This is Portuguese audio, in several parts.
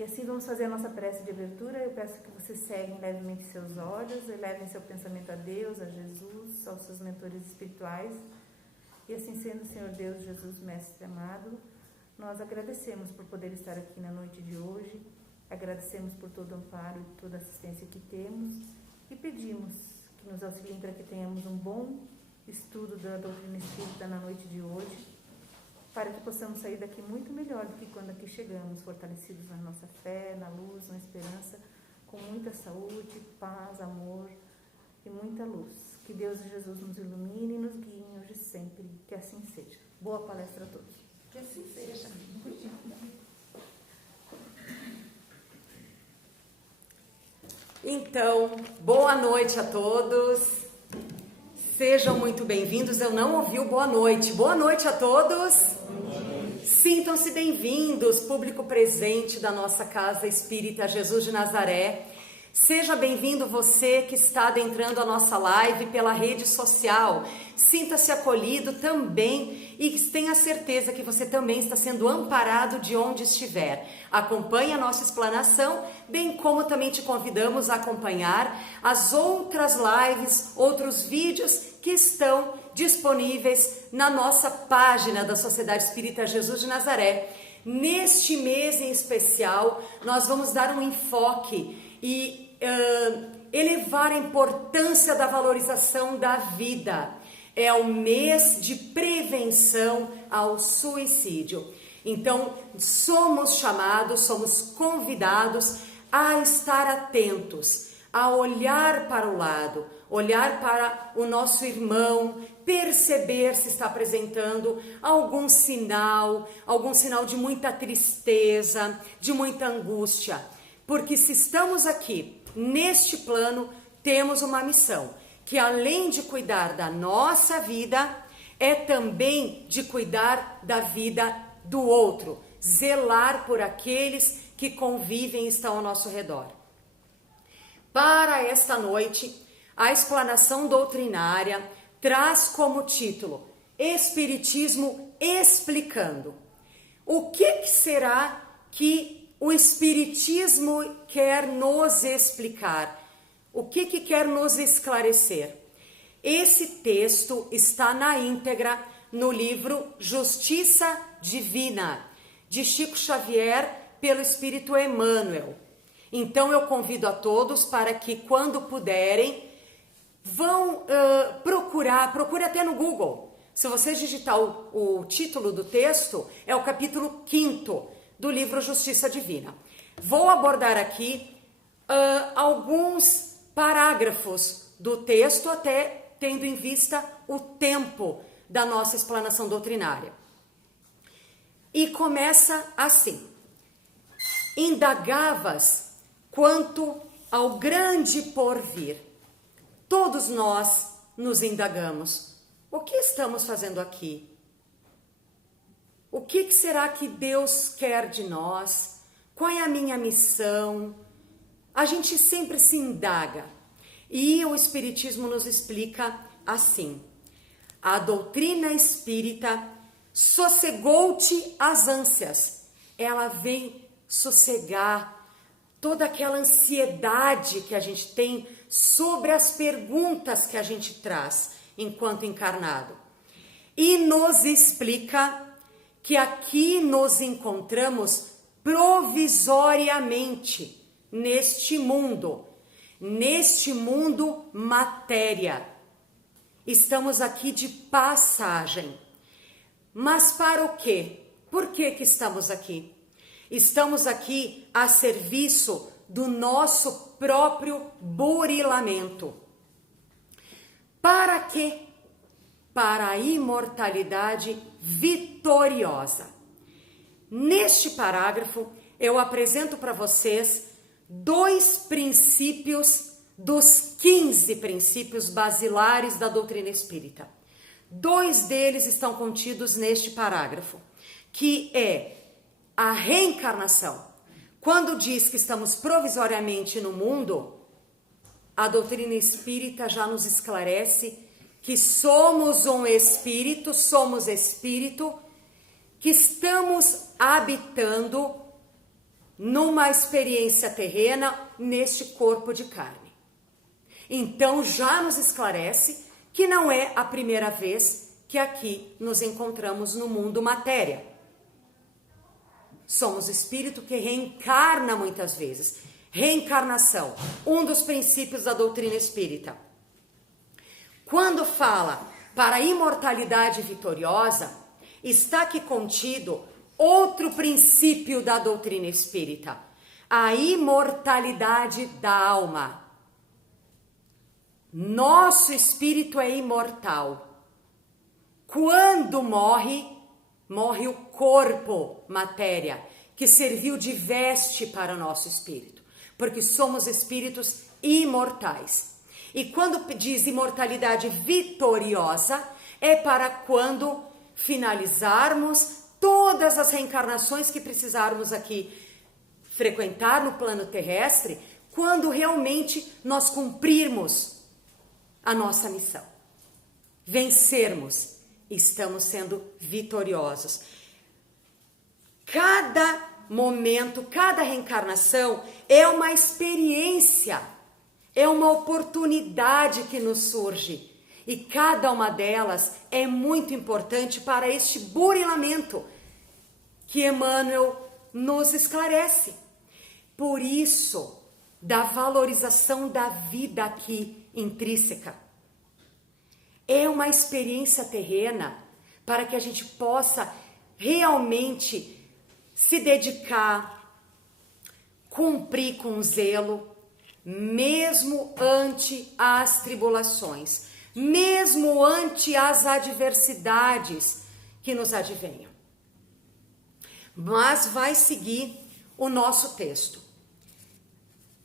E assim vamos fazer a nossa prece de abertura. Eu peço que vocês ceguem levemente seus olhos, elevem seu pensamento a Deus, a Jesus, aos seus mentores espirituais. E assim sendo, Senhor Deus, Jesus, Mestre amado, nós agradecemos por poder estar aqui na noite de hoje, agradecemos por todo o amparo e toda a assistência que temos e pedimos que nos auxiliem para que tenhamos um bom estudo da doutrina espírita na noite de hoje, para que possamos sair daqui muito melhor do que quando aqui chegamos, fortalecidos na nossa fé, na luz, na esperança, com muita saúde, paz, amor e muita luz. Que Deus e Jesus nos ilumine e nos guiem hoje e sempre, que assim seja. Boa palestra a todos. Que assim seja. Então, boa noite a todos. Sejam muito bem-vindos. Eu não ouvi o boa noite. Boa noite a todos. Sintam-se bem-vindos, público presente da nossa Casa Espírita Jesus de Nazaré. Seja bem-vindo você que está adentrando a nossa live pela rede social. Sinta-se acolhido também e tenha certeza que você também está sendo amparado de onde estiver. Acompanhe a nossa explanação, bem como também te convidamos a acompanhar as outras lives, outros vídeos que estão disponíveis na nossa página da Sociedade Espírita Jesus de Nazaré. Neste mês em especial, nós vamos dar um enfoque e elevar a importância da valorização da vida. É o mês de prevenção ao suicídio. Então, somos chamados, somos convidados a estar atentos, a olhar para o lado, olhar para o nosso irmão, perceber se está apresentando algum sinal de muita tristeza, de muita angústia. Porque se estamos aqui neste plano, temos uma missão, que além de cuidar da nossa vida, é também de cuidar da vida do outro, zelar por aqueles que convivem e estão ao nosso redor. Para esta noite, a explanação doutrinária traz como título Espiritismo explicando. O que será que o Espiritismo quer nos explicar? O que quer nos esclarecer? Esse texto está na íntegra no livro Justiça Divina, de Chico Xavier, pelo Espírito Emmanuel. Então eu convido a todos para que, quando puderem, vão procure até no Google. Se você digitar o título do texto, é o capítulo 5º do livro Justiça Divina. Vou abordar aqui alguns parágrafos do texto, até tendo em vista o tempo da nossa explanação doutrinária. E começa assim: indagavas quanto ao grande porvir. Todos nós nos indagamos: o que estamos fazendo aqui? O que será que Deus quer de nós? Qual é a minha missão? A gente sempre se indaga. E o Espiritismo nos explica assim: a doutrina espírita sossegou-te as ânsias. Ela vem sossegar toda aquela ansiedade que a gente tem sobre as perguntas que a gente traz enquanto encarnado. E nos explica que aqui nos encontramos provisoriamente neste mundo matéria. Estamos aqui de passagem. Mas para o quê? Por que estamos aqui? Estamos aqui a serviço do nosso próprio burilamento. Para quê? Para a imortalidade vitoriosa. Neste parágrafo, eu apresento para vocês 2 princípios dos 15 princípios basilares da doutrina espírita. 2 deles estão contidos neste parágrafo, que é a reencarnação. Quando diz que estamos provisoriamente no mundo, a doutrina espírita já nos esclarece que somos um espírito, que estamos habitando numa experiência terrena neste corpo de carne. Então já nos esclarece que não é a primeira vez que aqui nos encontramos no mundo matéria. Somos espírito que reencarna muitas vezes. Reencarnação, um dos princípios da doutrina espírita. Quando fala para a imortalidade vitoriosa, está aqui contido outro princípio da doutrina espírita, a imortalidade da alma. Nosso espírito é imortal. Quando morre, morre o corpo, matéria, que serviu de veste para o nosso espírito, porque somos espíritos imortais. E quando diz imortalidade vitoriosa, é para quando finalizarmos todas as reencarnações que precisarmos aqui frequentar no plano terrestre, quando realmente nós cumprirmos a nossa missão. Vencermos, estamos sendo vitoriosos. Cada momento, cada reencarnação é uma experiência, é uma oportunidade que nos surge. E cada uma delas é muito importante para este burilamento que Emmanuel nos esclarece. Por isso, da valorização da vida aqui intrínseca. É uma experiência terrena para que a gente possa realmente se dedicar, cumprir com zelo, mesmo ante as tribulações, mesmo ante as adversidades que nos advenham. Mas vai seguir o nosso texto.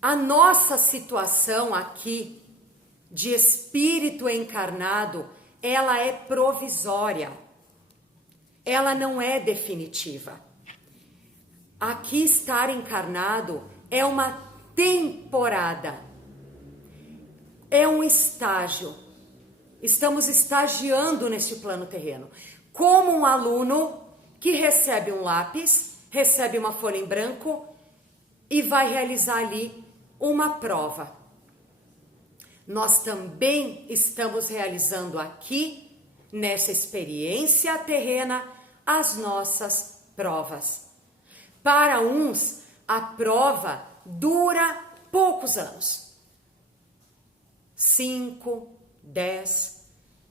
A nossa situação aqui de espírito encarnado, ela é provisória. Ela não é definitiva. Aqui estar encarnado é uma temporada. É um estágio. Estamos estagiando neste plano terreno. Como um aluno que recebe um lápis, recebe uma folha em branco e vai realizar ali uma prova. Nós também estamos realizando aqui, nessa experiência terrena, as nossas provas. Para uns, a prova dura poucos anos. 5, 10.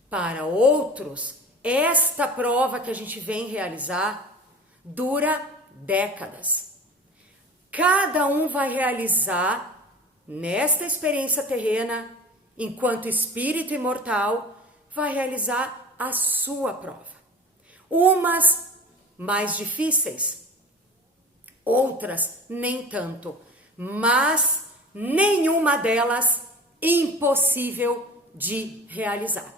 Para outros, esta prova que a gente vem realizar dura décadas. Cada um vai realizar, nesta experiência terrena, enquanto espírito imortal, vai realizar a sua prova. Umas mais difíceis, outras nem tanto, mas nenhuma delas impossível de realizar.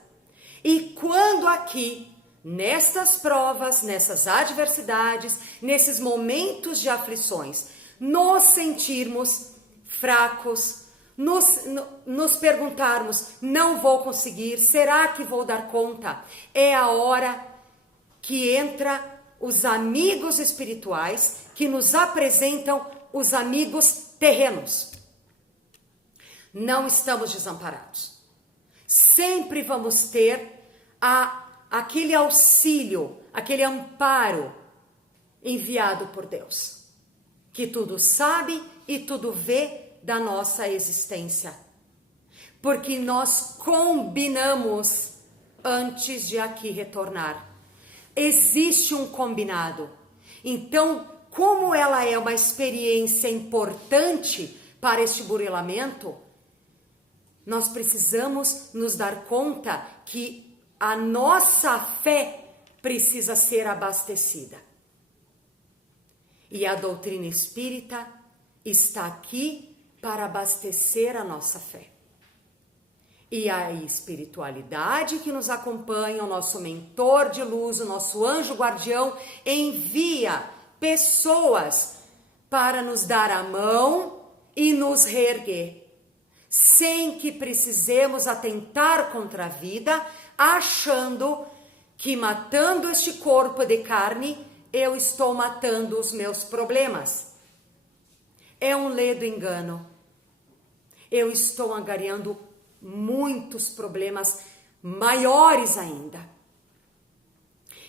E quando aqui, nestas provas, nessas adversidades, nesses momentos de aflições, nos sentirmos fracos, nos perguntarmos, não vou conseguir, será que vou dar conta? É a hora que entra os amigos espirituais que nos apresentam os amigos terrenos. Não estamos desamparados. Sempre vamos ter aquele auxílio, aquele amparo enviado por Deus, que tudo sabe e tudo vê da nossa existência, porque nós combinamos antes de aqui retornar. Existe um combinado. Então, como ela é uma experiência importante para este burilamento, nós precisamos nos dar conta que a nossa fé precisa ser abastecida. E a doutrina espírita está aqui para abastecer a nossa fé. E a espiritualidade que nos acompanha, o nosso mentor de luz, o nosso anjo guardião, envia pessoas para nos dar a mão e nos reerguer, sem que precisemos atentar contra a vida, achando que matando este corpo de carne, eu estou matando os meus problemas. é um ledo engano. Eu estou angariando muitos problemas maiores ainda.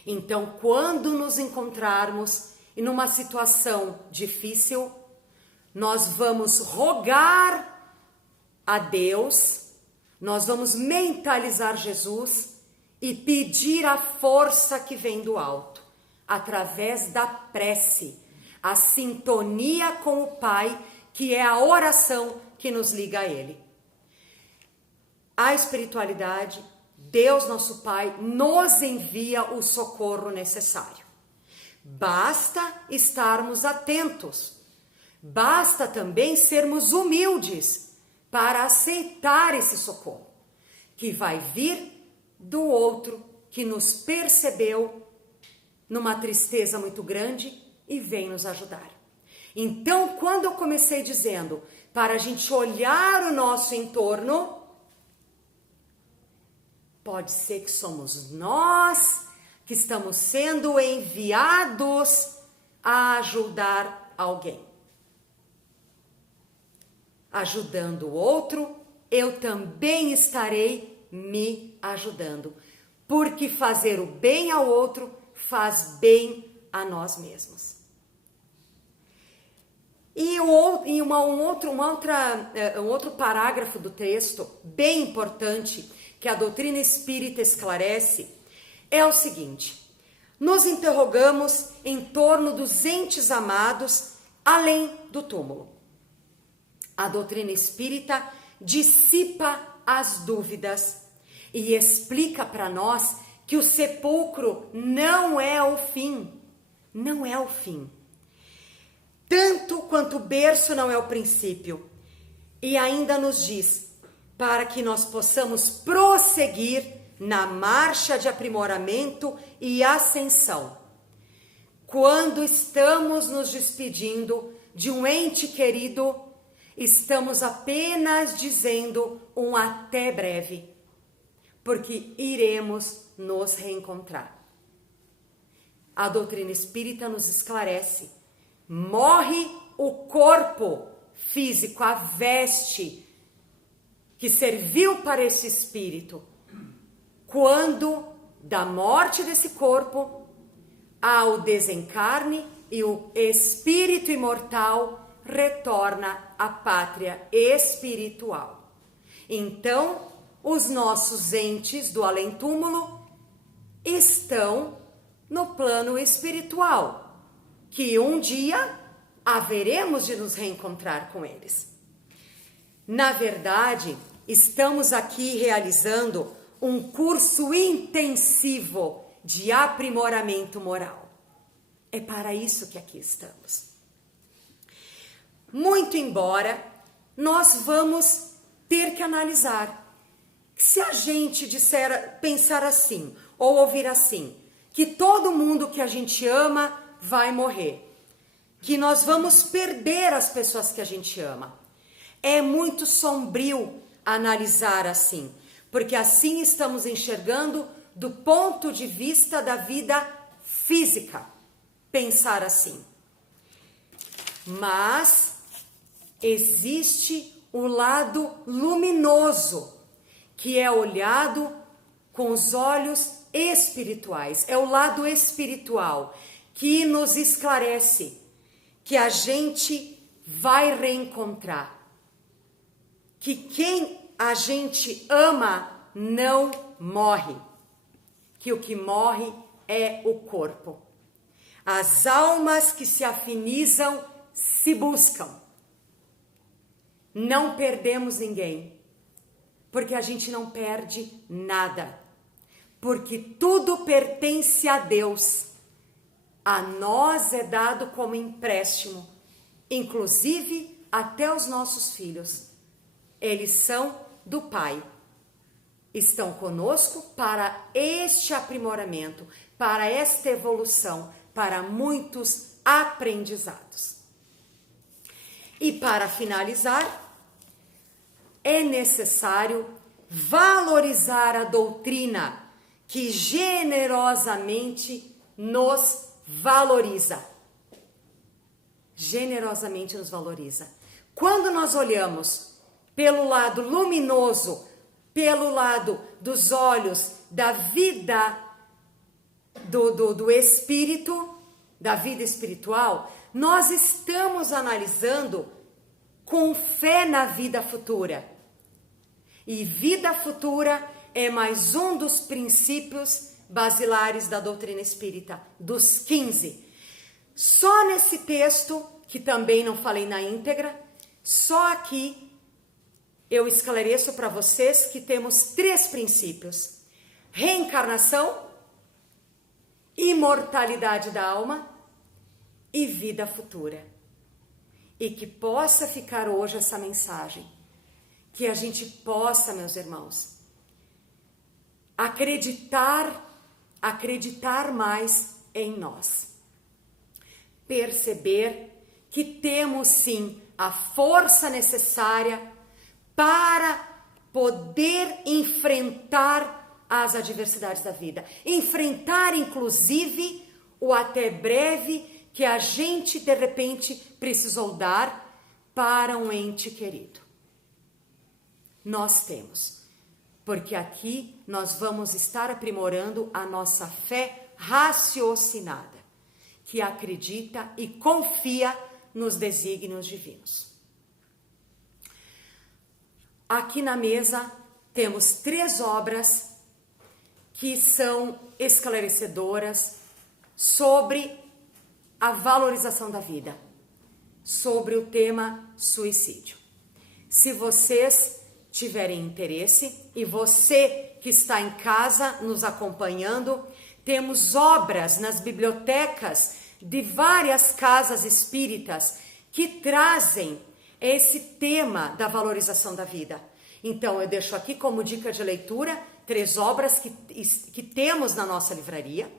Então, quando nos encontrarmos em uma situação difícil, nós vamos rogar a Deus, nós vamos mentalizar Jesus e pedir a força que vem do alto, através da prece, a sintonia com o Pai, que é a oração que nos liga a Ele. A espiritualidade, Deus nosso Pai, nos envia o socorro necessário. Basta estarmos atentos, basta também sermos humildes para aceitar esse socorro, que vai vir do outro que nos percebeu numa tristeza muito grande e vem nos ajudar. Então, quando eu comecei dizendo para a gente olhar o nosso entorno, pode ser que somos nós que estamos sendo enviados a ajudar alguém. Ajudando o outro, eu também estarei me ajudando, porque fazer o bem ao outro faz bem a nós mesmos. E um outro parágrafo do texto, bem importante, que a doutrina espírita esclarece, é o seguinte: nos interrogamos em torno dos entes amados além do túmulo. A doutrina espírita dissipa as dúvidas e explica para nós que o sepulcro não é o fim, não é o fim. Tanto quanto o berço não é o princípio. E ainda nos diz para que nós possamos prosseguir na marcha de aprimoramento e ascensão. Quando estamos nos despedindo de um ente querido, estamos apenas dizendo um até breve, porque iremos nos reencontrar. A doutrina espírita nos esclarece: morre o corpo físico, a veste que serviu para esse espírito. Quando da morte desse corpo há o desencarne e o espírito imortal retorna à pátria espiritual. Então, os nossos entes do além-túmulo estão no plano espiritual, que um dia haveremos de nos reencontrar com eles. Na verdade, estamos aqui realizando um curso intensivo de aprimoramento moral. É para isso que aqui estamos. Muito embora nós vamos ter que analisar. Se a gente pensar assim, ou ouvir assim, que todo mundo que a gente ama vai morrer, que nós vamos perder as pessoas que a gente ama, é muito sombrio analisar assim, porque assim estamos enxergando do ponto de vista da vida física, pensar assim. Mas existe o lado luminoso, que é olhado com os olhos espirituais. É o lado espiritual que nos esclarece que a gente vai reencontrar, que quem a gente ama não morre, que o que morre é o corpo. As almas que se afinizam se buscam. Não perdemos ninguém, porque a gente não perde nada, porque tudo pertence a Deus. A nós é dado como empréstimo, inclusive até os nossos filhos. Eles são do Pai. Estão conosco para este aprimoramento, para esta evolução, para muitos aprendizados. E para finalizar, é necessário valorizar a doutrina que generosamente nos valoriza. generosamente nos valoriza. Quando nós olhamos pelo lado luminoso, pelo lado dos olhos da vida do espírito, da vida espiritual, nós estamos analisando com fé na vida futura. E vida futura é mais um dos princípios basilares da doutrina espírita, dos 15. Só nesse texto, que também não falei na íntegra, só aqui eu esclareço para vocês que temos 3 princípios: reencarnação, imortalidade da alma e vida futura. E que possa ficar hoje essa mensagem, que a gente possa, meus irmãos, acreditar mais em nós. Perceber que temos sim a força necessária para poder enfrentar as adversidades da vida. Enfrentar, inclusive, o até breve que a gente, de repente, precisou dar para um ente querido. Nós temos, porque aqui nós vamos estar aprimorando a nossa fé raciocinada, que acredita e confia nos desígnios divinos. Aqui na mesa temos 3 obras que são esclarecedoras sobre a valorização da vida, sobre o tema suicídio. Se vocês tiverem interesse, e você que está em casa nos acompanhando, temos obras nas bibliotecas de várias casas espíritas que trazem esse tema da valorização da vida. Então eu deixo aqui como dica de leitura 3 obras que temos na nossa livraria.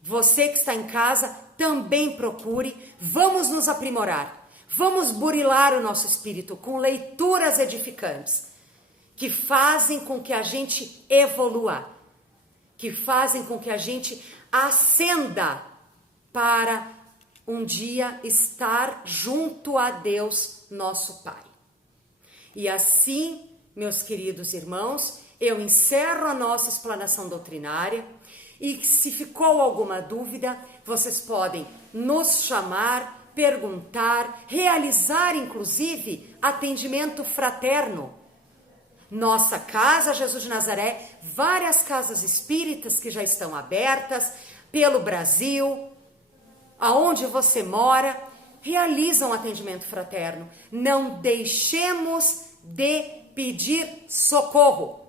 Você que está em casa também procure. Vamos nos aprimorar, vamos burilar o nosso espírito com leituras edificantes que fazem com que a gente evolua, que fazem com que a gente ascenda para um dia estar junto a Deus, nosso Pai. E assim, meus queridos irmãos, eu encerro a nossa explanação doutrinária. E se ficou alguma dúvida, vocês podem nos chamar, perguntar, realizar inclusive atendimento fraterno. Nossa casa, Jesus de Nazaré, várias casas espíritas que já estão abertas pelo Brasil, aonde você mora, realizam atendimento fraterno. Não deixemos de pedir socorro,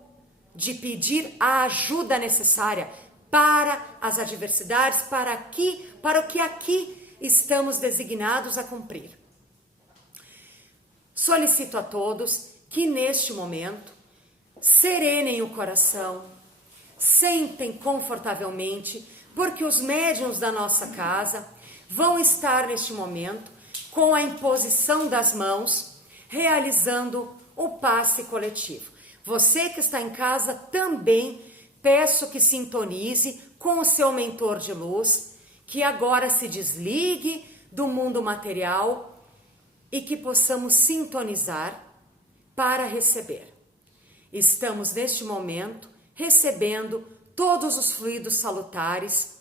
de pedir a ajuda necessária para as adversidades, para o que aqui estamos designados a cumprir. Solicito a todos que neste momento serenem o coração, sentem confortavelmente, porque os médiuns da nossa casa vão estar neste momento com a imposição das mãos, realizando o passe coletivo. Você que está em casa também peço que sintonize com o seu mentor de luz, que agora se desligue do mundo material e que possamos sintonizar para receber. Estamos neste momento recebendo todos os fluidos salutares,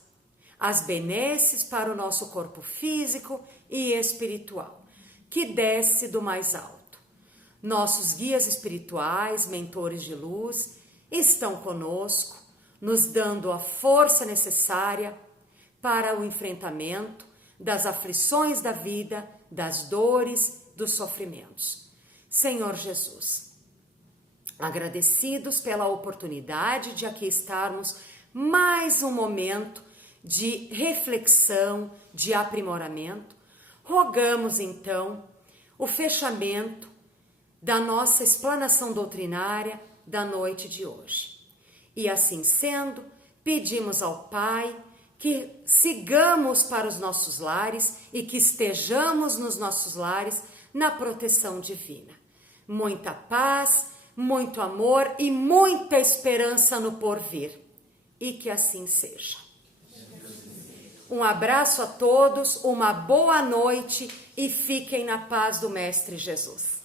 as benesses para o nosso corpo físico e espiritual, que desce do mais alto. Nossos guias espirituais, mentores de luz, estão conosco, nos dando a força necessária para o enfrentamento das aflições da vida, das dores, dos sofrimentos. Senhor Jesus, agradecidos pela oportunidade de aqui estarmos mais um momento de reflexão, de aprimoramento, rogamos então o fechamento da nossa explanação doutrinária da noite de hoje. E assim sendo, pedimos ao Pai que sigamos para os nossos lares e que estejamos nos nossos lares na proteção divina. Muita paz, muito amor e muita esperança no porvir. E que assim seja. Um abraço a todos, uma boa noite e fiquem na paz do Mestre Jesus.